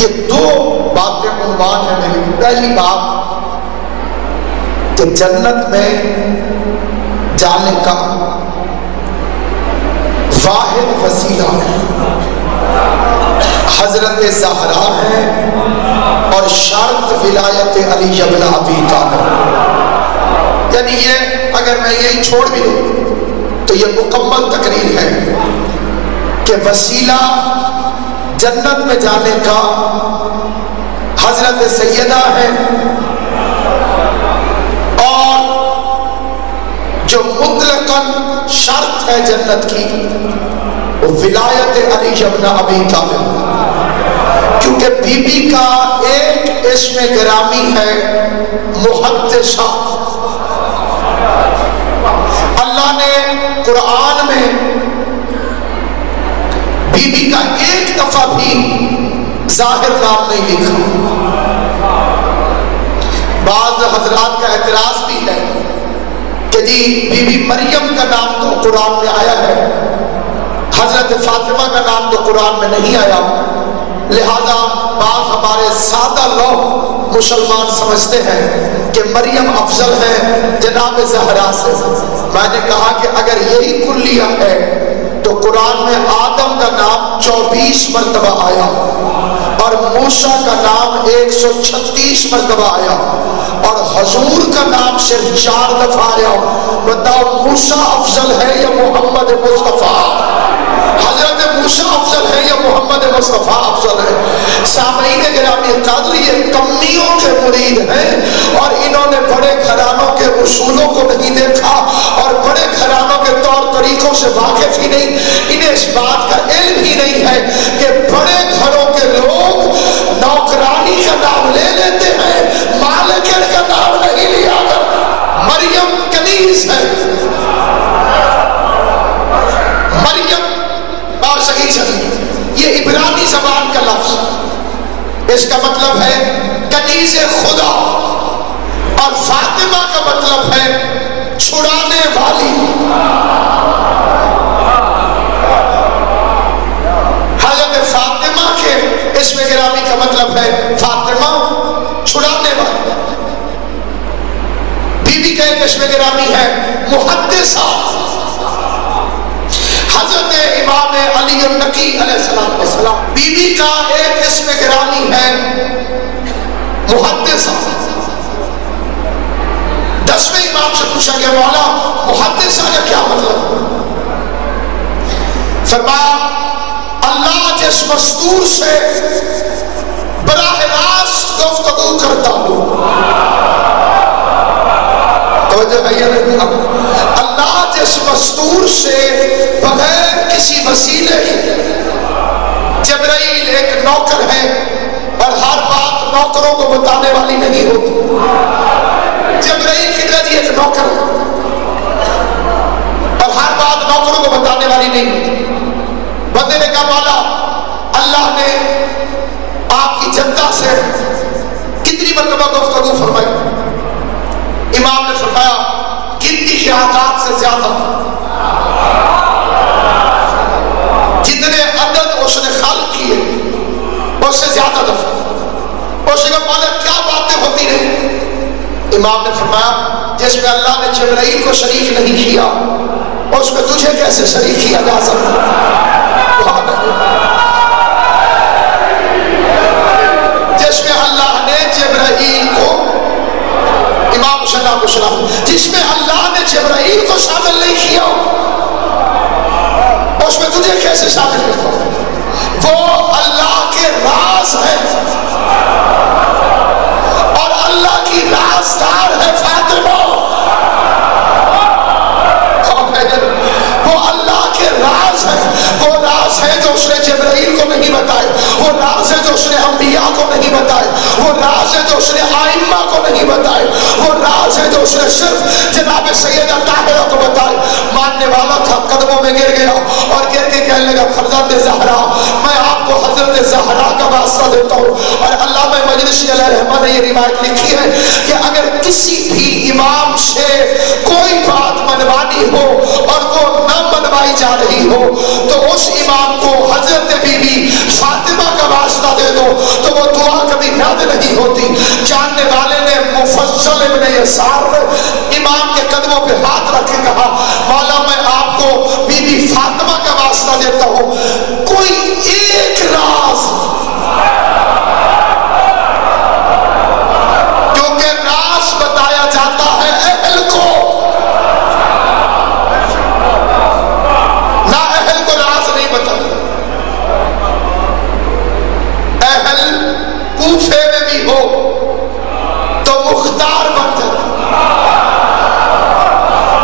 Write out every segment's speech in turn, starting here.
یہ دو باتیں عنوان ہیں میری. پہلی بات کہ جنت میں جانے کا واحد وسیلہ حضرت زہرا ہے اور شرط ولایت علی بن ابی طالب. یعنی یہ اگر میں یہی چھوڑ بھی دوں تو یہ مکمل تقریر ہے کہ وسیلہ جنت میں جانے کا حضرت سیدہ ہے اور جو مطلقاً شرط ہے جنت کی وہ ولایت علی بن ابی طالب. کیونکہ بی بی کا ایک اسم گرامی ہے محدثہ. اللہ نے قرآن میں بی بی کا ایک دفعہ بھی ظاہر نام نہیں لکھا. بعض حضرات کا اعتراض بھی ہے کہ جی بی بی مریم کا نام تو قرآن میں آیا ہے, حضرت فاطمہ کا نام تو قرآن میں نہیں آیا, لہذا بعض ہمارے سادہ لوگ مسلمان سمجھتے ہیں کہ مریم افضل ہے جناب زہرا سے. میں نے کہا کہ اگر یہی کلیہ ہے تو قرآن میں آدم کا نام 24 مرتبہ آیا اور موسیٰ کا نام 136 مرتبہ آیا اور حضور کا نام صرف 4 دفعہ آیا. بتاؤ موسیٰ افضل ہے یا محمد مصطفیٰ؟ حضرت موسیٰ افضل ہے یا محمد مصطفیٰ افضل ہے؟ سامعین گرامی قدر یہ کمیوں کے مرید ہیں اور انہوں نے بڑے گھرانوں کے اصولوں کو نہیں دیکھا اور بڑے گھرانوں کے طور طریقوں سے واقف ہی نہیں. انہیں اس بات کا علم ہی نہیں ہے کہ بڑے گھروں کے لوگ نوکرانی کا نام لے لیتے ہیں, مالکن کا نام نہیں لیا. مریم کنیز ہے, مریم بات صحیح چلی. یہ عبرانی زبان کا لفظ, اس کا مطلب ہے کنیز خدا, اور فاطمہ کا مطلب ہے چھڑانے والی. حضرت فاطمہ کے اسم گرامی کا مطلب ہے فاطمہ چھڑانے والی. بی بی کا ایک اسم گرامی ہے محدثہ. حضرت امام علی النقی علیہ السلام بی بی کا ایک اسم گرامی ہے محدثہ. 10ویں امام سے پوچھا گیا مولا محدثہ کا کیا مطلب؟ فرمایا اللہ جس مستور سے براہ راست گفتگو کرتا ہوں. اللہ جس مستور سے بغیر کسی وسیلے جبرائیل ایک نوکر ہے اور ہر بات نوکروں کو بتانے والی نہیں ہوتی. جبرائیل خدرت ایک نوکر ہے اور ہر بات نوکروں کو بتانے والی نہیں ہوتی. بندے نے کہا مولا اللہ نے آپ کی جنتا سے کتنی مرتبہ گفتگو فرمائی؟ امام نے فرمایا گنتی کے آغاز سے زیادہ. جتنے عدد اس نے خلق کیے اس سے زیادہ دفعہ. اس نے کہا مولا کیا باتیں ہوتی رہی؟ امام نے فرمایا جس میں اللہ نے جبرائیل کو شریک نہیں کیا اس میں تجھے کیسے شریک کیا جا سکتا؟ جس میں اللہ نے جبرائیل کو امام صلی کو سلام جس میں اللہ نے جبرائیل کو شامل نہیں کیا اس میں تجھے کیسے شامل کرتا؟ وہ اللہ کے راز ہے اور اللہ کی رازدار ہے فاطمہ. وہ اللہ کے راز ہے, وہ راز ہے جو اس نے جبرائیل کو نہیں بتائے, وہ راز ہے جو اس نے انبیاء کو نہیں بتائے, وہ راز ہے جو اس نے آئمہ کو نہیں بتائے, وہ راز ہے جو اس نے صرف جناب سیدہ طاہرہ کو بتائے. ماننے والا تھا قدموں میں گر گیا اور گر کے کہنے لگا فرزند زہرا میں آپ کو حضرت زہرا کا واسطہ دیتا ہوں. اور علامہ مجلسی علیہ رحمہ نے یہ روایت لکھی ہے کہ اگر کسی بھی امام سے کوئی بات منوانی ہو اور وہ نہ منوائی جا رہی ہو تو اس امام کو حضرت بی بی فاطمہ کا واسطہ دے دو تو حد نہیں ہوتی. جاننے والے نے مفضل ابن یسار نے امام کے قدموں پہ ہاتھ رکھ کے کہا مولا میں آپ کو بی بی فاطمہ کا واسطہ دیتا ہوں, کوئی ایک راز, کیونکہ راز بتایا جاتا ہے اہل کو, نہ اہل کو راز نہیں بتایا. اہل کوفے میں بھی ہو تو مختار بن جاتا,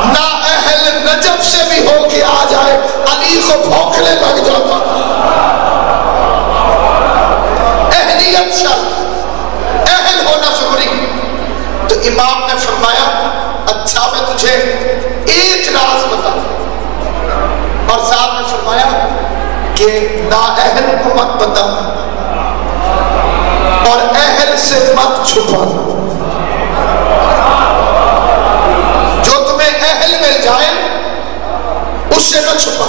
نہ اہل نجف سے بھی ہو کہ آ جائے علی کو بھونکنے لگ جاتا. اہلیت شرط, اہل ہونا ضروری. تو امام نے فرمایا اچھا میں تجھے ایک راز بتا, اور صاحب نے فرمایا کہ نااہل کو مت بتا اور اہل سے مت چھپا. جو تمہیں اہل مل جائے اس سے نہ چھپا,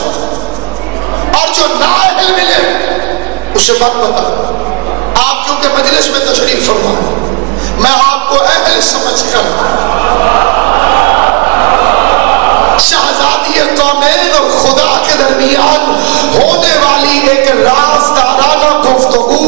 اور جو نااہل ملے اسے مت بتا. آپ کیونکہ مجلس میں تشریف فرما, میں آپ کو اہل سمجھ کر شہزادی کونین اور خدا کے درمیان ہونے والی ایک رازدارانہ گفتگو,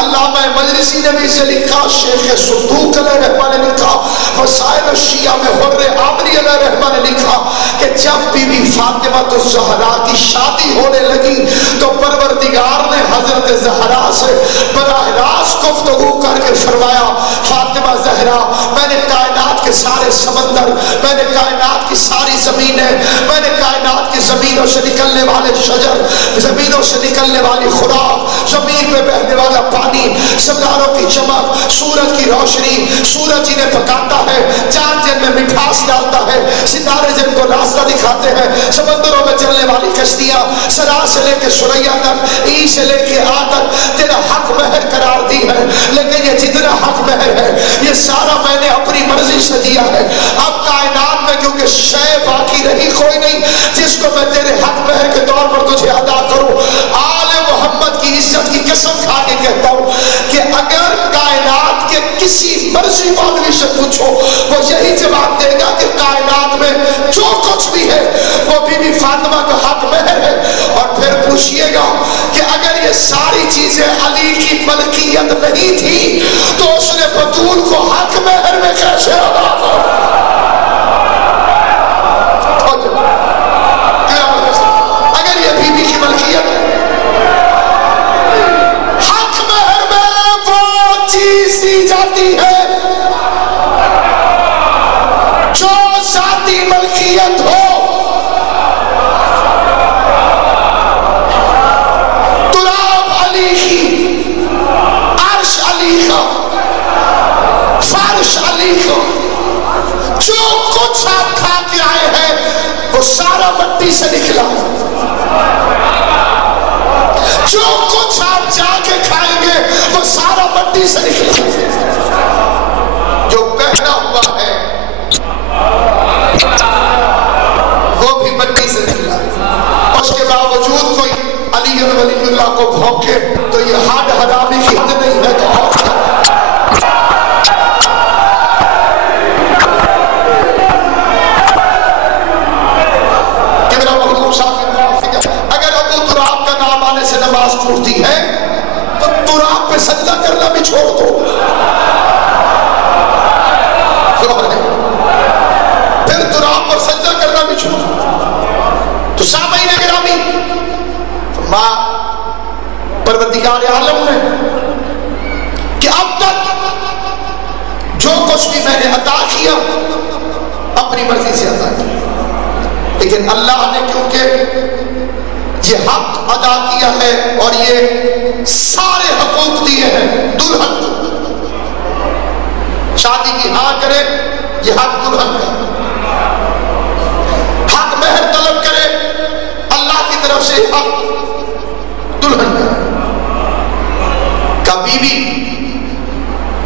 علامہ مجلسی نے بھی اسے لکھا, شیخ صدوق علیہ رحمہ نے لکھا, وسائل الشیعہ میں حر عامری علیہ رحمہ نے لکھا کہ جب بی بی فاطمہ الزہرا کی شادی ہونے لگی تو پروردگار نے حضرت زہرا سے براہ راست گفتگو کر کے فرمایا فاطمہ زہرا میں نے کائنات کے سارے سمندر, میں نے کائنات کی ساری زمینیں, میں نے کائنات کی زمینوں سے نکلنے والے شجر, زمینوں سے نکلنے والی خوراک, زمین پہ بہنے والا پانی, ستاروں کی چمک, سورج کی روشنی, سورج جنہیں پکاتا ہے, چاند جن میں مٹھاس ڈالتا ہے, ستارے جن کو راستہ دکھاتے ہیں, سمندروں میں چلنے والی کشتیاں, سرا سے لے کے سریا تک, ای سے لے کے آ تک تیرا حق مہر قرار دی ہے. لیکن یہ جتنا حق مہر ہے یہ سارا میں نے اپنی مرضی سے دیا ہے. اب کائنات میں کیونکہ شے باقی رہی کوئی نہیں جس کو میں تیرے حق مہر کے طور پر تجھے ادا کروں. آل محمد کی عزت کی قسم کھا کے کہتا ہوں کہ اگر کائنات کے کسی مرضی مولوی سے پوچھو وہ یہی جواب دے گا کہ کائنات میں جو کچھ بھی ہے وہ بی بی فاطمہ کا حق مہر ہے. اور پھر پوچھئے گا کہ اگر یہ ساری چیزیں علی کی ملکیت نہیں تھی تو اس نے بطول کو حق مہر میں کیسے ادا کیا؟ اگر یہ بی بی کی ملکیت ہے, حق مہر میں وہ چیز دی جاتی ہے جو ذاتی ملکیت ہو. تراب علی کی, عرش علی کا, فرش علی کا, جو کچھ آپ کھا کے آئے ہیں وہ سارا مٹی سے نکلا. جو کچھ آپ جا کے کھائیں گے وہ سارا مٹی سے نکلا. جو پہنا ہوا ہے وہ بھی مٹی سے نکلا. اس کے باوجود کوئی علی ولی اللہ کو بھونکے تو یہ ہڈ حرامی کی حد نہیں ہے. تو اگر ابو تراب کا نام آنے سے نماز ٹوٹتی ہے تو تراب پہ سجدہ کرنا بھی چھوڑ دو. پھر تراب پر سجدہ کرنا بھی چھوڑ دو. تو سامعین گرامی, ماں پروردگار عالم نے کہ اب تک جو کچھ بھی میں نے عطا کیا اپنی مرضی سے عطا کیا, لیکن اللہ نے کیونکہ یہ حق ادا کیا ہے اور یہ سارے حقوق دیے ہیں. دلہن شادی کی ہاں کرے یہ حق دلہن کا, حق مہر طلب کرے اللہ کی طرف سے حق دلہن کا. کبھی بھی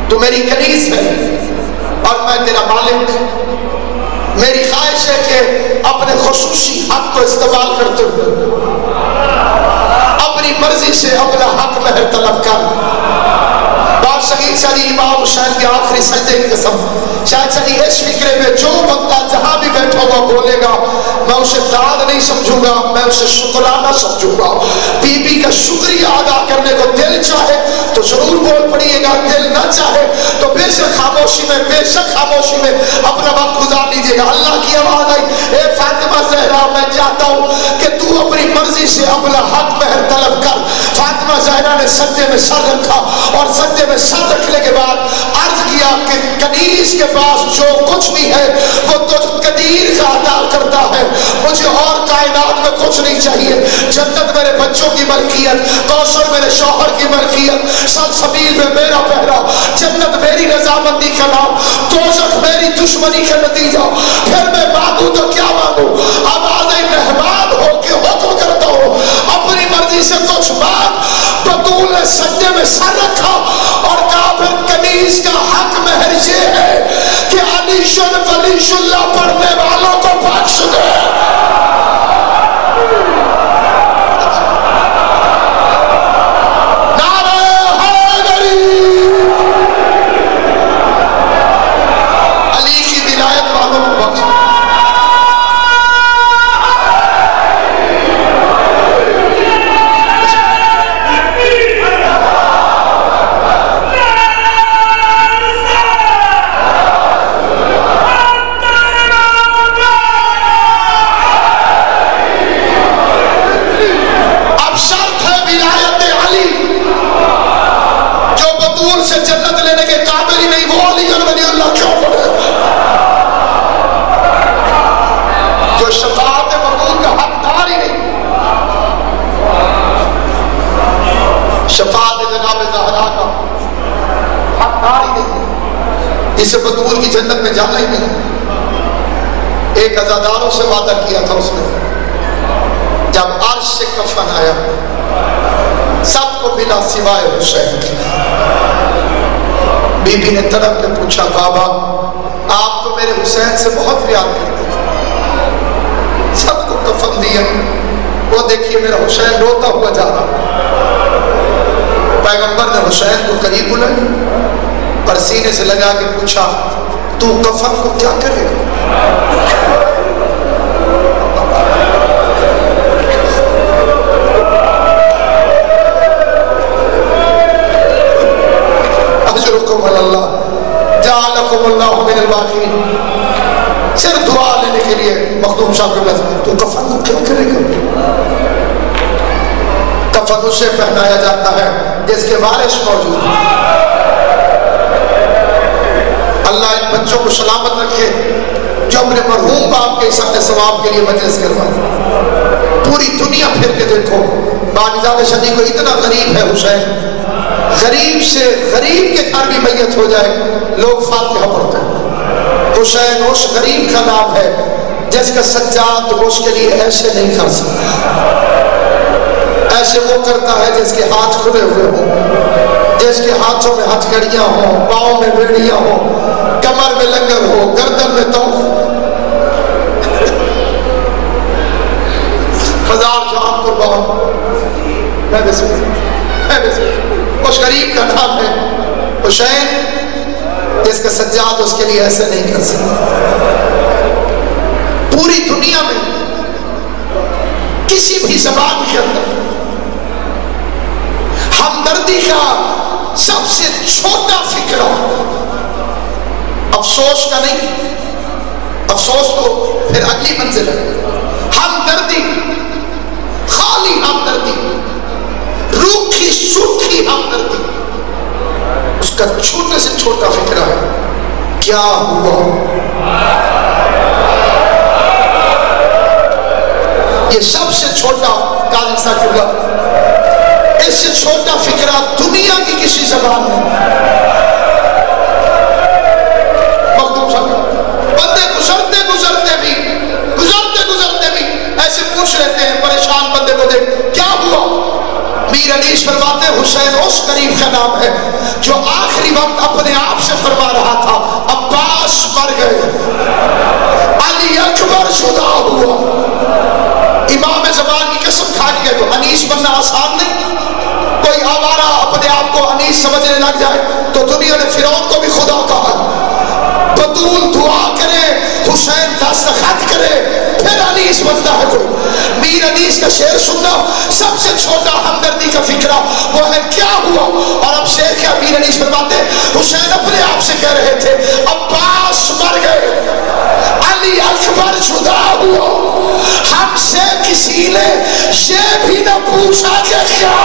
تو میری کنیز ہے اور میں تیرا مالک, میری خواہش ہے کہ اپنے خصوصی حق کو استعمال کرتے ہوئے اپنی مرضی سے اپنا حق مہر طلب کر. بات صحیح چلی امام حسین کے آخری سجدے کی قسم، چاہے چلی اس فکرے میں جو بندہ جہاں بھی بیٹھا ہوا بولے گا میں اسے داد نہیں سمجھوں گا، میں اسے شکرانہ سمجھوں گا۔ بی بی کا شکریہ ادا کرنے کو دل چاہے تو ضرور بول پڑیے گا، دل نہ چاہے تو بے شک خاموشی میں اپنا وقت گزار لیجیے گا۔ اللہ کی آواز آئی، اے فاطمہ زہرا میں چاہتا ہوں کہ تو اپنی مرضی سے اپنا حق مہر طلب کر۔ فاطمہ زہرا نے سجدے میں سر رکھا اور سجدے میں سر رکھنے کے بعد عرض کیا کہ کنیز کے پاس جو کچھ بھی ہے وہ تجھ قدیر کا عطا کرتا ہے، مجھے اور کائنات میں کچھ نہیں چاہیے۔ جنت میرے بچوں کی ملکیت، کوثر میرے شوہر کی ملکیت، سلسبیل میں میرا پہرا، جنت میری رضامندی کا نام، دوزخ میری دشمنی کا نتیجہ، پھر میں مانگوں تو کیا مانگوں؟ آواز مہمان ہو کے حکم کرتا ہوں اپنی مرضی سے کچھ مانگ۔ بطول نے سجدے میں سر رکھا اور کہا پھر کنیز کا حق مہر یہ ہے کہ علیشن ولیش اللہ پڑھنے والوں کو بخش دے۔ اسے بطول کی جنت میں جانا ہی نہیں۔ ایک عزاداروں سے وعدہ کیا تھا اس نے، جب عرش سے کفن آیا سب کو ملا سوائے حسین کے۔ بی بی نے تڑپ کے پوچھا بابا آپ تو میرے حسین سے بہت پیار کرتے تھے، سب کو کفن دیا، وہ دیکھیے میرا حسین روتا ہوا جا رہا۔ پیغمبر نے حسین کو قریب بلایا اور سینے سے لگا کے پوچھا تو کفن کو کیا کرے گا؟ اجرکم اللہ جعلکم اللہ من الباقین۔ صرف دعا لینے کے لیے مخدوم صاحب کے پاس تو کفن کو کیا کرے گا؟ کفن اسے پہنایا جاتا ہے جس کے وارث موجود ہیں۔ اللہ ان بچوں کو سلامت رکھے جو اپنے مرحوم باپ کے حساب ثواب کے لیے مجلس کروائے۔ پوری دنیا پھر کے دیکھو بانزاد شدی کو اتنا غریب ہے حسین، غریب سے غریب کے گھر بھی میت ہو جائے لوگ فاتحہ پڑھتے ہیں۔ حسین اس غریب کا نام ہے جس کا سجاد اس کے لیے ایسے نہیں کر سکتا، ایسے وہ کرتا ہے جس کے ہاتھ کھلے ہوئے ہوں، جس کے ہاتھوں میں ہتھ کڑیاں ہوں، پاؤں میں بیڑیاں ہوں، کمر میں لنگر ہو، گردن میں توق، ہزار جان قربان۔ میں اس غریب کا نام ہے حسین جس کا سجاد اس کے لیے ایسے نہیں کر سکتا۔ پوری دنیا میں کسی بھی زبان کے اندر ہمدردی کا سب سے چھوٹا فکرہ افسوس کا نہیں، افسوس تو پھر اگلی منزل ہے، ہمدردی، خالی ہمدردی، روکھی سوکھی ہمدردی، اس کا چھوٹے سے چھوٹا فکرہ ہے کیا ہوا؟ یہ سب سے چھوٹا قاضی صاحب اللہ، اس سے چھوٹا فکرہ دنیا کی کسی زبان میں مخدوم صاحب بندے گزرتے بھی ایسے پوچھ لیتے ہیں پریشان بندے کو دیکھ کیا ہوا؟ میر انیس فرماتے حسین اس قریب کا نام ہے جو آخری وقت اپنے آپ سے فرما رہا تھا عباس مر گئے، علی اکبر جدا ہوا۔ امام زمان کی قسم کھا کے تو انیس بننا آسان نہیں، کوئی آوارہ اپنے آپ کو انیس سمجھنے لگ جائے تو دنیا نے فرعون کو بھی خدا کہا. بطول دعا کرے، حسین دستخط کرے، پھر انیس بنتا ہے کوئی. میر انیس کا شعر سننا، سب سے چھوٹا ہمدردی کا فکرہ وہ ہے کیا ہوا. اور اب شعر کیا میر انیس فرماتے حسین اپنے آپ سے کہہ رہے تھے عباس مر گئے، علی اکبر جدا ہوا، ہم سے کسی نے یہ بھی نہ پوچھا کہ کیا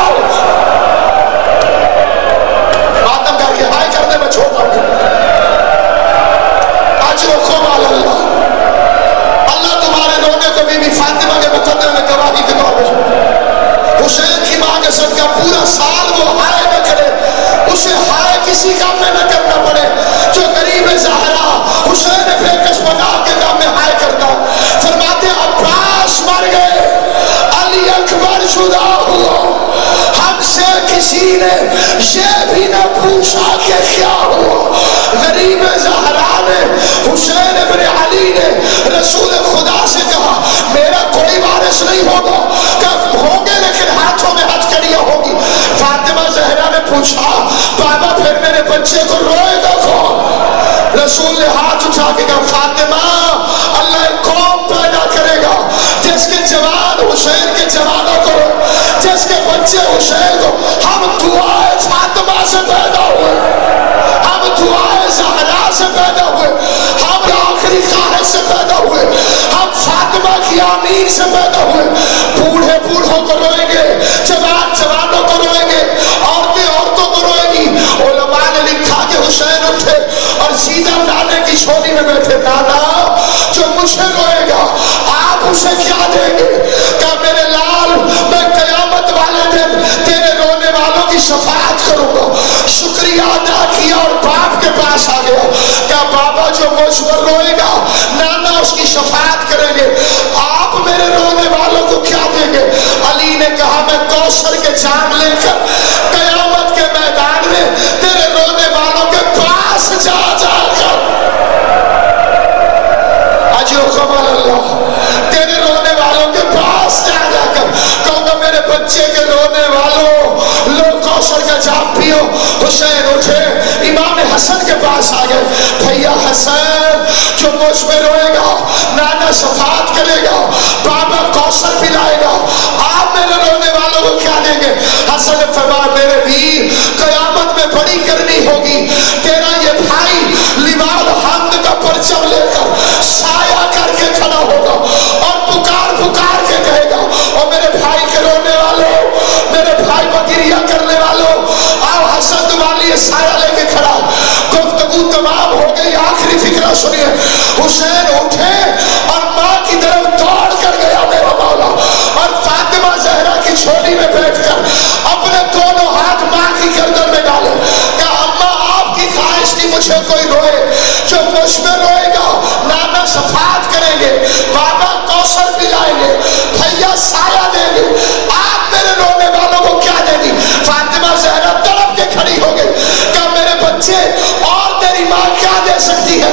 ماتم کر کے ہائے کرنے میں چھوڑا گیا. اجرکم علی اللہ، اللہ تمہارے رونے کو بی بی فاطمہ کے مقدمے میں گواہی کے طور پر. حسین کی ماں کے صدقہ پورا سال وہ ہائے نہ کرے، اسے ہائے کسی کام میں نہ کرنا پڑے. جو غریب زہرا حسین پیکش بنا کے کام میں ہائے کرتا. فرماتے عباس مر گئے، علی اکبر جدا ہوا، ہم سے کسی نے یہ بھی نہ پوچھا کہ کیا ہوا. غریب زہرا نے، حسین ابن علی نے رسول خدا سے کہا میرا کوئی وارث نہیں ہوگا، کہ ہوں گے لیکن ہاتھوں میں ہتھکڑیاں ہوگی. فاطمہ زہرا نے پوچھا بابا پھر میرے بچے کو روئے گا کون؟ رسول نے ہاتھ اٹھا کے کہا فاطمہ اللہ ایک قوم پیدا کرے گا جس کے جوان حسین کے جوانوں کو، جس کے بچے حسین کو. ہم دعائے فاطمہ سے پیدا ہوئے، ہم دعائے زہرا سے پیدا ہوئے، ہم آخری خواہش سے پیدا ہوئے، ہم فاطمہ کی آمین سے پیدا ہوئے. بوڑھے بوڑھوں کو روئیں گے، جوان جوانوں کو روئیں گے، عورتیں عورتوں کو روئیں گی. علماء نے لکھا کہ حسین اٹھے اور سیدھا نانے کی چھولی میں بیٹھے. نانا جو مجھے روئے گا آپ اسے کیا دیں گے؟ کہ میرے لال میں قیامت والے دن تیرے رونے والوں کی شفاعت کروں گا. شکریہ ادا کیا اور باپ کے پاس آ گیا. کیا بابا جو مجھ پر روئے گا نانا اس کی شفاعت کریں گے، آپ میرے رونے والوں کو کیا دیں گے؟ علی نے کہا میں کوثر کے جام لے کر قیامت کے میدان میں تیرے رونے والوں کے پاس جا جا کر اجرکم علی اللہ، تیرے رونے والوں کے پاس جا جا کر کہوں گا میرے بچے کے رونے والوں لو کوثر کا جام پیو. حسین اٹھے، امام حسن کے پاس آ گئے. بھیا حسین جو مجھ میں روئے گا نانا شفاعت کرے گا، بابا کوثر پلائے گا، آپ میرے رونے والوں کو کیا دیں گے؟ حسن نے فرمایا میرے ویر قیامت میں بڑی کرنی ہوگی، تیرا یہ بھائی لیوال حمد کا پرچم لے کر سایہ کر کے کھڑا ہوگا اور پکار پکار کے کہے گا اور میرے بھائی کے رونے والوں، میرے بھائی بگیریا کرنے والوں آؤ حسن تمہارے لیے سایہ لے کے کھڑا. گفتگو تمام ہو گئی، آخری فکرہ سنیے. حسین اٹھے اور ماں کی طرف دوڑ کر گیا میرا مولا، اور فاطمہ زہرا کی چھولی میں بیٹھ کر اپنے دونوں ہاتھ ماں کی گردن میں ڈالے. کہ اماں آپ کی خواہش تھی مجھے کوئی روئے، جو مجھ میں روئے گا نانا شفاعت کریں گے، بابا کوثر پلائیں گے، بھیا سایہ دیں گے، آپ میرے رونے والوں کو کیا دیں گی؟ فاطمہ زہرا تڑپ کے کھڑی ہو گئی کہ میرے بچے اور تیری ماں کیا دے سکتی ہے؟